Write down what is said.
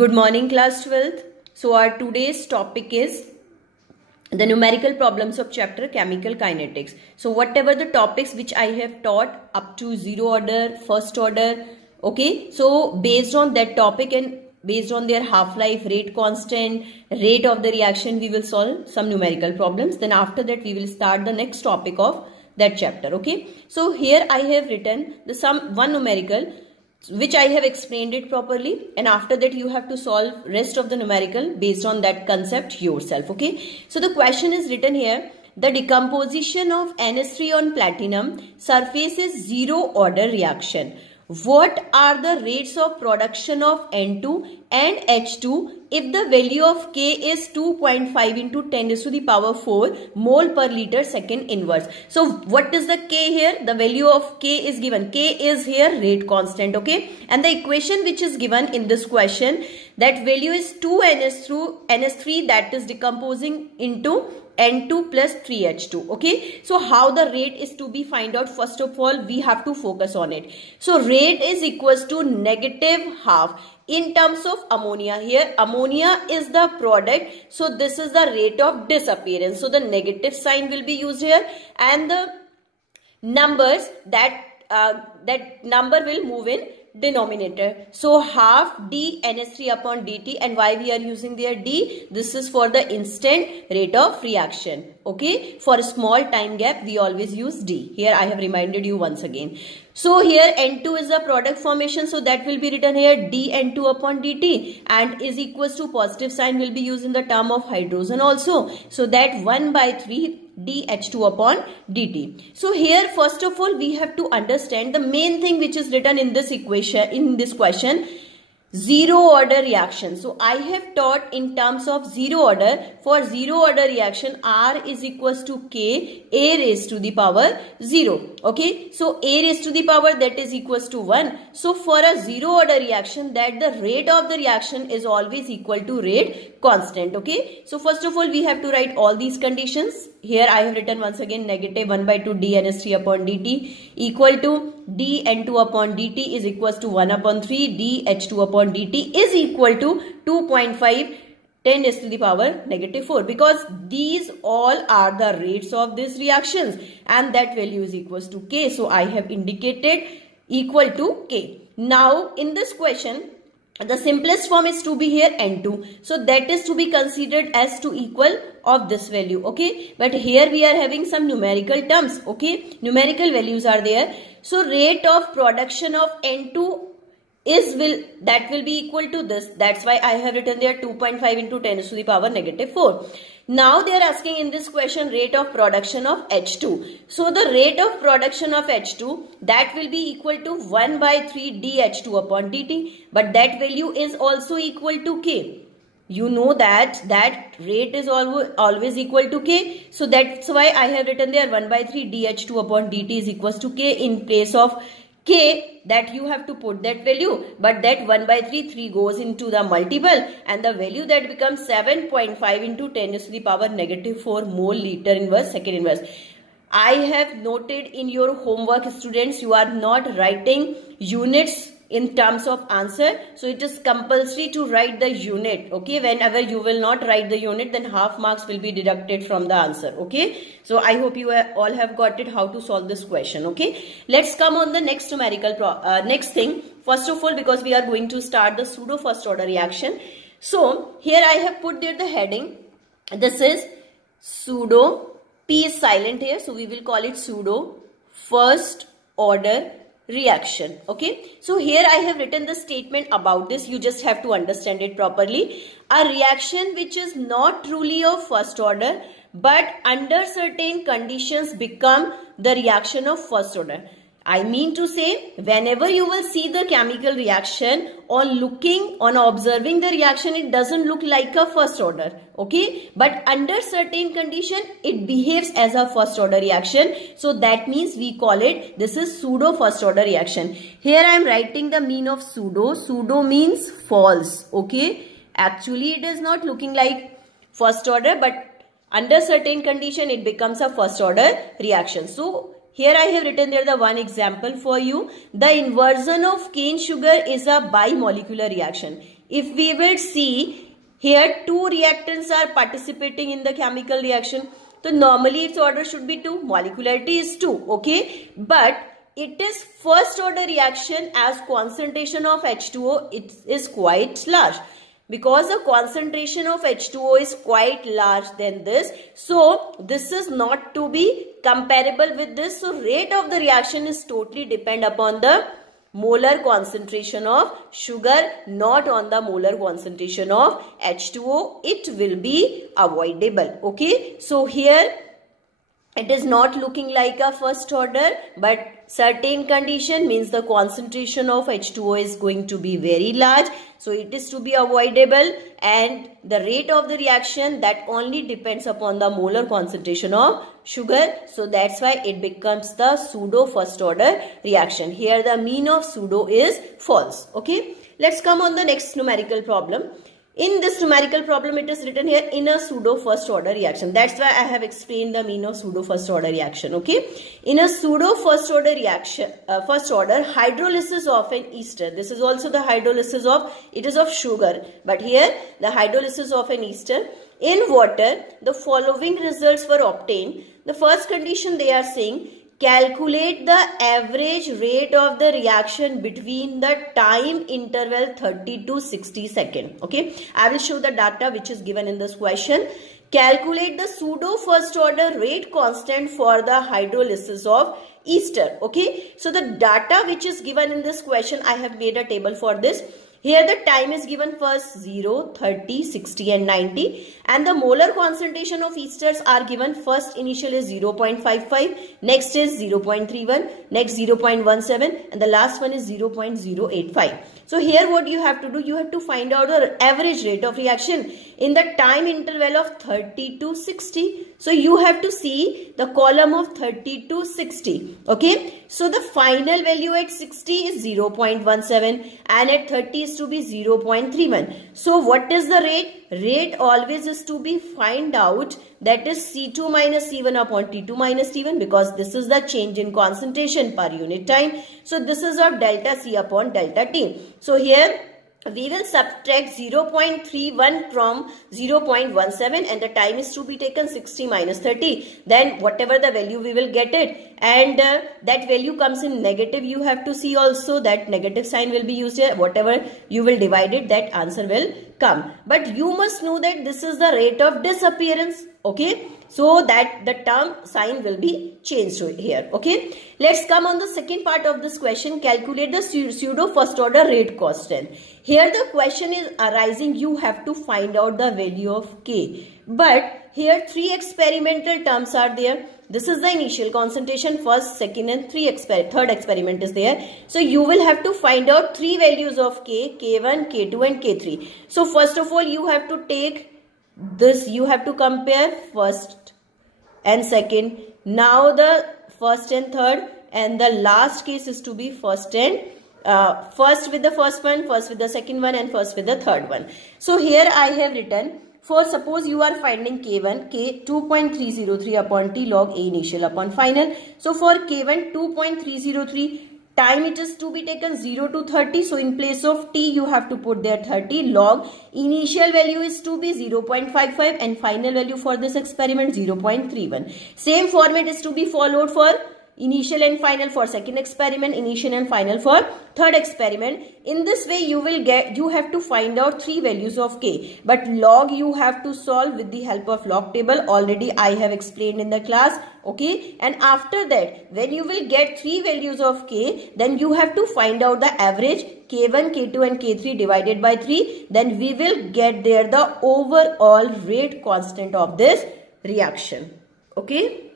Good morning, class 12th. So our today's topic is the numerical problems of chapter chemical kinetics. So whatever the topics which I have taught up to zero order, first order, okay. So based on that topic and based on their half-life, rate constant, rate of the reaction, we will solve some numerical problems. Then after that we will start the next topic of that chapter, okay. So here I have written the one numerical which I have explained it properly, and after that you have to solve rest of the numerical based on that concept yourself, okay. So the question is written here: the decomposition of NH3 on platinum surfaces zero order reaction. What are the rates of production of N2 and H2 if the value of K is 2.5 into 10 raised to the power 4 mole per liter second inverse? So what is the K here? The value of K is given. K is here rate constant, okay. And the equation which is given in this question, that value is 2NH3 that is decomposing into N2 plus 3H2, okay. So how the rate is to be find out? First of all, we have to focus on it. So rate is equals to -half in terms of ammonia. Here ammonia is the product, so this is the rate of disappearance. So the negative sign will be used here, and the numbers that number will move in denominator. So half d NH3 upon dt, and why we are using there d? This is for the instant rate of reaction, okay. For a small time gap we always use d. Here I have reminded you once again. So here N2 is the product formation, so that will be written here d N2 upon dt, and is equals to positive sign will be used in the term of hydrogen also, so that 1/3 dH2 upon dt. So here first of all we have to understand the main thing which is written in this equation, in this question: zero order reaction. So I have taught in terms of zero order. For zero order reaction, R is equals to K A raised to the power 0, okay. So A raised to the power, that is equals to 1. So for a zero order reaction, that the rate of the reaction is always equal to rate constant, okay. So first of all we have to write all these conditions. Here I have written once again -1/2 dNH3 upon dt equal to dN2 upon dt is equals to 1/3 dH2 upon dt is equal to 2.5 10 raised to the power -4, because these all are the rates of these reactions and that value is equals to K. So I have indicated equal to K. Now in this question, the simplest form is to be here N2. So that is to be considered as to equal of this value, okay. But here we are having some numerical terms, okay. Numerical values are there. So rate of production of N2 will be equal to this. That's why I have written there 2.5 into 10 raised to the power -4. Now they are asking in this question rate of production of H2. So the rate of production of H2, that will be equal to 1/3 dH2 upon dt, but that value is also equal to K. You know that rate is always equal to K. So that's why I have written there 1/3 dH2 upon dt is equals to K. In place of K, that you have to put that value, but that 1/3 3 goes into the multiple, and the value that becomes 7.5 into 10 raised to the power -4 mole liter inverse second inverse. I have noted in your homework, students, you are not writing units in terms of answer, so it is compulsory to write the unit, okay. Whenever you will not write the unit, then half marks will be deducted from the answer, okay. So I hope you all have got it how to solve this question, okay. Let's come on the next numerical next thing. First of all, because we are going to start the pseudo first order reaction, so here I have put there the heading. This is pseudo, P is silent here, so we will call it pseudo first order reaction, okay. So here I have written the statement about this. You just have to understand it properly. A reaction which is not truly of first order, but under certain conditions become the reaction of first order. I mean to say, whenever you will see the chemical reaction, on observing the reaction, it doesn't look like a first order, okay. But under certain condition, it behaves as a first order reaction. So that means we call it, this is pseudo first order reaction. Here I am writing the mean of pseudo. Pseudo means false, okay. Actually it is not looking like first order, but under certain condition, it becomes a first order reaction. So here I have written there the one example for you. The inversion of cane sugar is a bimolecular reaction. if we will see here, two reactants are participating in the chemical reaction. So normally its order should be 2. Molecularity is 2. Okay. But it is first order reaction as concentration of H2O it is quite large. Because the concentration of H2O is quite large than this. So this is not to be comparable with this. So rate of the reaction is totally depend upon the molar concentration of sugar, not on the molar concentration of H2O. It will be avoidable. Okay. So here it is not looking like a first order, but certain condition means the concentration of H2O is going to be very large. So it is to be avoidable, and the rate of the reaction that only depends upon the molar concentration of sugar. So that's why it becomes the pseudo first order reaction. Here the mean of pseudo is false. Okay. Let's come on the next numerical problem. In this numerical problem, it is written here in a pseudo first order reaction. That's why I have explained the mean of pseudo first order reaction. Okay. In a pseudo first order reaction, first order hydrolysis of an ester. This is also the hydrolysis of, it is of sugar. But here the hydrolysis of an ester. In water, the following results were obtained. The first condition they are saying, calculate the average rate of the reaction between the time interval 30 to 60 seconds. Okay. I will show the data which is given in this question. Calculate the pseudo first order rate constant for the hydrolysis of ester. Okay. So the data which is given in this question, I have made a table for this. Here the time is given first 0, 30, 60 and 90, and the molar concentration of esters are given. First initial is 0.55, next is 0.31, next 0.17 and the last one is 0.085. So here what you have to do, you have to find out the average rate of reaction in the time interval of 30 to 60. So you have to see the column of 30 to 60. Okay. So the final value at 60 is 0.17 and at 30 is to be 0.31. So what is the rate? Rate always is to be find out, that is C2 minus C1 upon T2 minus T1, because this is the change in concentration per unit time. So this is of delta C upon delta T. So here we will subtract 0.31 from 0.17 and the time is to be taken 60 minus 30. Then whatever the value we will get it, and that value comes in negative. You have to see also that negative sign will be used here. Whatever you will divide it, that answer will come. But you must know that this is the rate of disappearance. Okay. So that the term sign will be changed here. Okay. Let's come on the second part of this question. Calculate the pseudo first order rate constant. Here the question is arising, you have to find out the value of K. But here three experimental terms are there. This is the initial concentration, first, second and third experiment is there. So you will have to find out three values of K, K1, K2 and K3. So first of all you have to take this, you have to compare first and second. Now the first and third, and the last case is to be first and first with the first one, first with the second one and first with the third one. So here I have written, for suppose you are finding K1, K 2.303 upon T log A initial upon final. So for K1 2.303, time it is to be taken 0 to 30. So in place of T you have to put there 30 log. Initial value is to be 0.55 and final value for this experiment 0.31. Same format is to be followed for initial and final for second experiment, initial and final for third experiment. In this way you will get, you have to find out three values of K, but log you have to solve with the help of log table. Already I have explained in the class. Okay, and after that when you will get three values of K, then you have to find out the average K1, K2 and K3 divided by 3. Then we will get there the overall rate constant of this reaction. Okay.